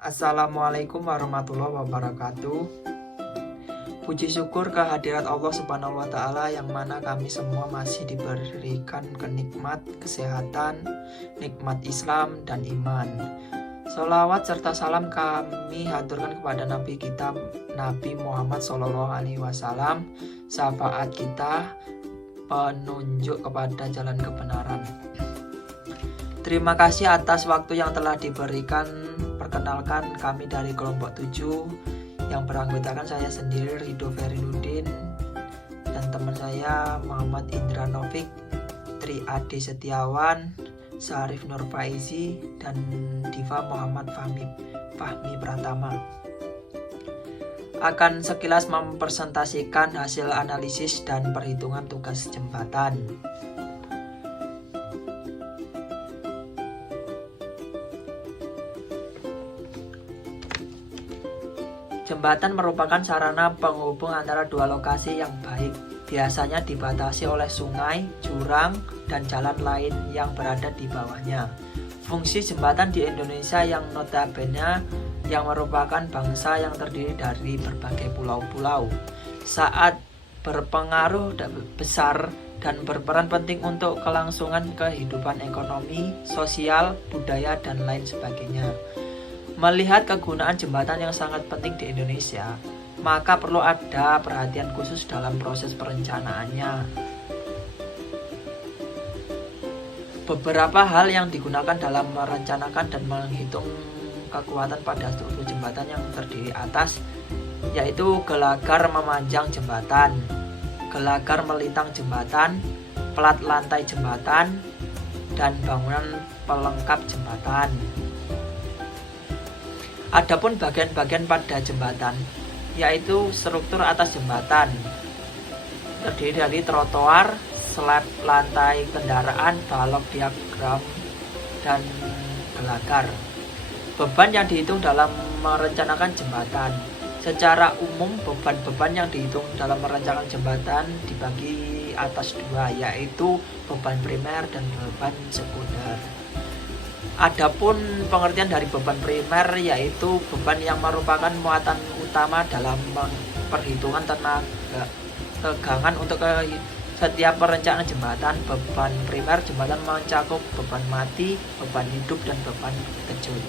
Assalamualaikum warahmatullahi wabarakatuh. Puji syukur kehadirat Allah Subhanahu wa Ta'ala, yang mana kami semua masih diberikan kenikmat kesehatan, nikmat Islam dan iman. Sholawat serta salam kami haturkan kepada Nabi kita, Nabi Muhammad SAW, syafaat kita, penunjuk kepada jalan kebenaran. Terima kasih atas waktu yang telah diberikan. Perkenalkan, kami dari kelompok 7 yang beranggotakan saya sendiri, Ridho Ferinuddin, dan teman saya Muhammad Indra Novik, Tri Ade Setiawan, Syarif Nur Faizi, dan Diva Muhammad Fahmi Pratama. Akan sekilas mempresentasikan hasil analisis dan perhitungan tugas jembatan. Jembatan merupakan sarana penghubung antara dua lokasi yang baik. Biasanya dibatasi oleh sungai, jurang, dan jalan lain yang berada di bawahnya. Fungsi jembatan di Indonesia yang notabene yang merupakan bangsa yang terdiri dari berbagai pulau-pulau, saat berpengaruh besar dan berperan penting untuk kelangsungan kehidupan ekonomi, sosial, budaya, dan lain sebagainya. Melihat kegunaan jembatan yang sangat penting di Indonesia, maka perlu ada perhatian khusus dalam proses perencanaannya. Beberapa hal yang digunakan dalam merencanakan dan menghitung kekuatan pada struktur jembatan yang terdiri atas, yaitu gelagar memanjang jembatan, gelagar melintang jembatan, plat lantai jembatan, dan bangunan pelengkap jembatan. Adapun bagian-bagian pada jembatan, yaitu struktur atas jembatan, terdiri dari trotoar, slab lantai kendaraan, balok diagram, dan gelagar. Beban yang dihitung dalam merencanakan jembatan. Secara umum, beban-beban yang dihitung dalam merencanakan jembatan dibagi atas dua, yaitu beban primer dan beban sekunder. Adapun pengertian dari beban primer, yaitu beban yang merupakan muatan utama dalam perhitungan tegangan untuk setiap perencanaan jembatan. Beban primer jembatan mencakup beban mati, beban hidup, dan beban kejut.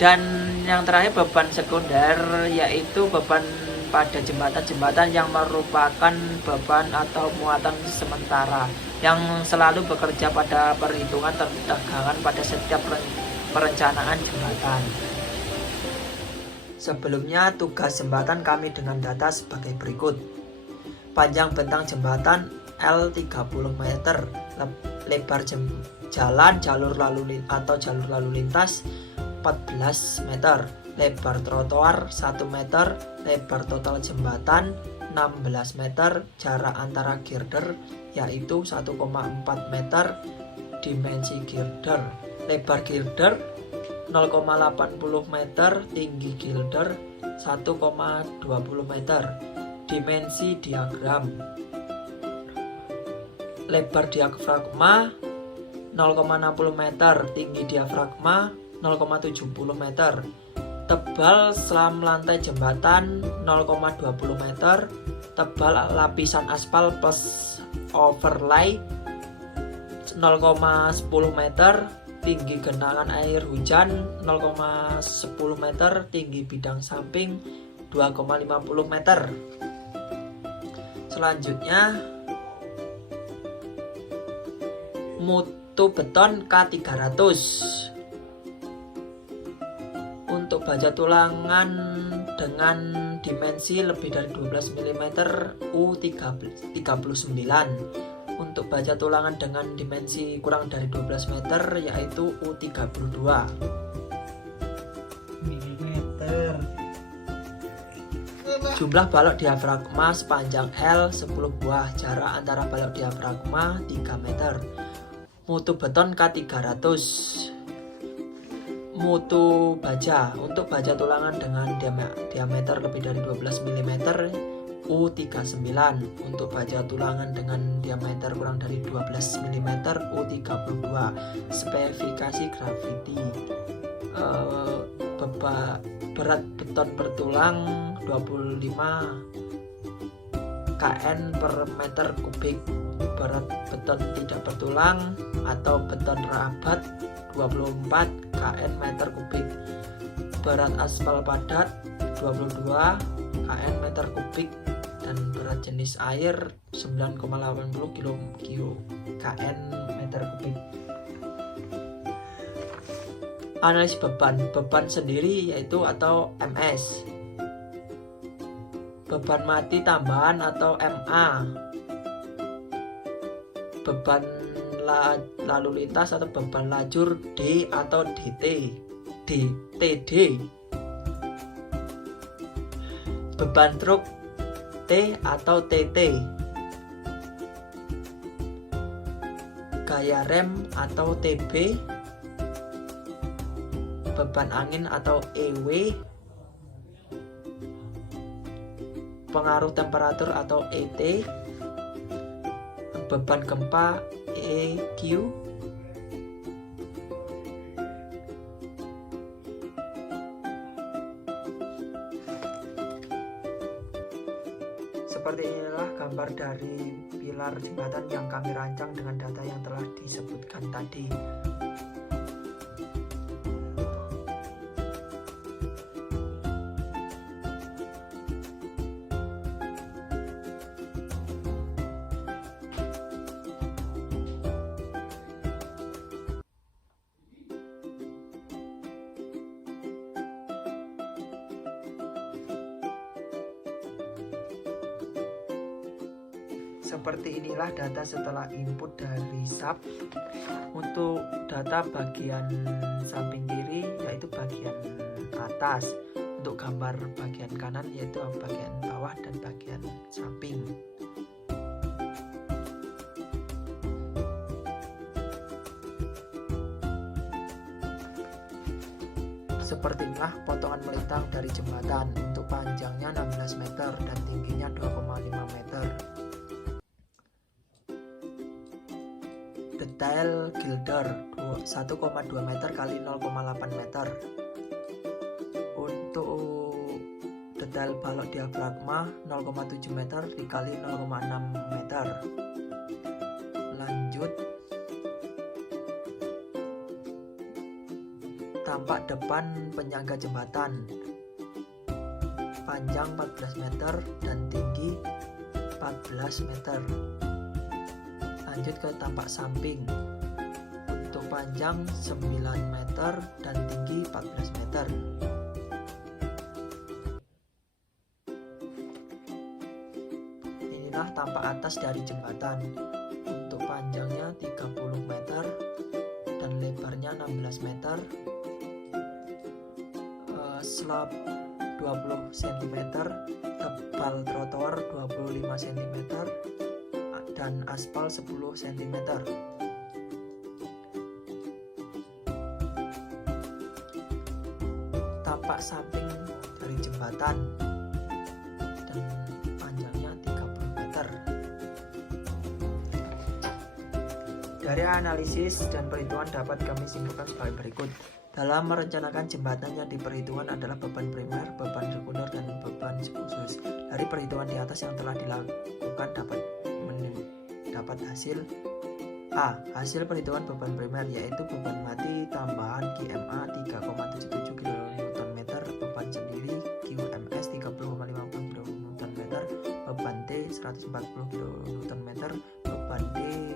Dan yang terakhir, beban sekunder, yaitu beban pada jembatan-jembatan yang merupakan beban atau muatan sementara yang selalu bekerja pada perhitungan tegangan pada setiap perencanaan jembatan. Sebelumnya, tugas jembatan kami dengan data sebagai berikut. Panjang bentang jembatan L 30 meter, lebar jalan jalur lalu lintas 14 meter, lebar trotoar 1 meter, lebar total jembatan 16 meter, jarak antara girder yaitu 1,4 meter, dimensi girder, lebar girder 0,80 meter, tinggi girder 1,20 meter, dimensi diagram, lebar diafragma 0,60 meter, tinggi diafragma 0,70 meter, tebal selam lantai jembatan 0,20 meter, tebal lapisan aspal plus overlay 0,10 meter, tinggi genangan air hujan 0,10 meter, tinggi bidang samping 2,50 meter. Selanjutnya, mutu beton K300. Untuk baja tulangan dengan dimensi lebih dari 12 mm U39. Untuk baja tulangan dengan dimensi kurang dari 12 meter yaitu U32 mm. Jumlah balok diafragma sepanjang L 10 buah, jarak antara balok diafragma 3 meter. Mutu beton K300. Mutu baja. Untuk baja tulangan dengan diameter lebih dari 12 mm U39. Untuk baja tulangan dengan diameter kurang dari 12 mm U32. Spesifikasi graviti, berat beton per tulang 25 kN per meter kubik. Berat beton tidak bertulang atau beton rabat 24 kN meter kubik. Berat aspal padat 22 kN meter kubik dan berat jenis air 9,80 kN meter kubik. Analisis beban sendiri yaitu atau MS, beban mati tambahan atau MA, beban lalu lintas atau beban lajur D atau DTD, beban truk T atau TT, gaya rem atau TB, beban angin atau EW, pengaruh temperatur atau ET, beban gempa EQ, seperti inilah gambar dari pilar jembatan yang kami rancang dengan data yang telah disebutkan tadi. Seperti inilah data setelah input dari SAP. Untuk data bagian samping kiri yaitu bagian atas, untuk gambar bagian kanan yaitu bagian bawah dan bagian samping. Seperti inilah potongan melintang dari jembatan. Untuk panjangnya 16 meter dan tingginya 2,5 meter. Detail gilder 1,2 meter kali 0,8 meter. Untuk detail balok diafragma 0,7 meter dikali 0,6 meter. Lanjut, tampak depan penyangga jembatan, panjang 14 meter dan tinggi 14 meter. Lanjut ke tampak samping, untuk panjang 9 meter dan tinggi 14 meter. Inilah tampak atas dari jembatan. Untuk panjangnya 30 meter dan lebarnya 16 meter. Slab 20 cm, tebal trotoar 25 cm, dan aspal 10 cm. Tampak samping dari jembatan dan panjangnya 30 meter. Dari analisis dan perhitungan dapat kami simpulkan sebagai berikut. Dalam merencanakan jembatan yang diperhitungkan adalah beban primer, beban sekunder, dan beban khusus. Dari perhitungan di atas yang telah dilakukan dapat hasil A. Hasil perhitungan beban primer yaitu beban mati tambahan QMA 3,77 kN, beban sendiri QMS 30,50 kN, beban T 140 kN, beban D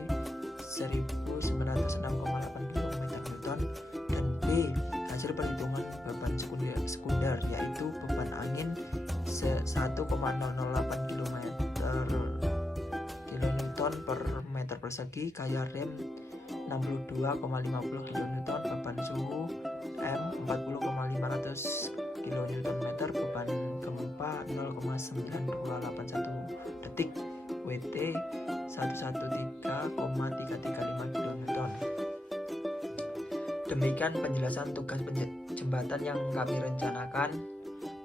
1906,8 kN, dan B. Hasil perhitungan beban sekunder yaitu beban angin 1,008 kN per meter persegi, gaya rem 62,50 kN, beban suhu M 40,500 kN, beban gempa 0,9281 detik, WT 113,335 kN. Demikian penjelasan tugas jembatan yang kami rencanakan.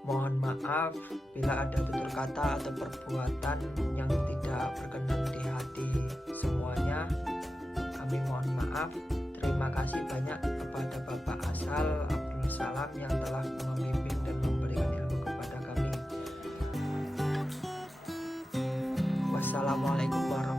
Mohon maaf bila ada tutur kata atau perbuatan yang tidak berkenan di hati semuanya. Kami mohon maaf. Terima kasih banyak kepada Bapak Asal Abdul Salam yang telah membimbing dan memberikan ilmu kepada kami. Wassalamualaikum warahmatullahi wabarakatuh.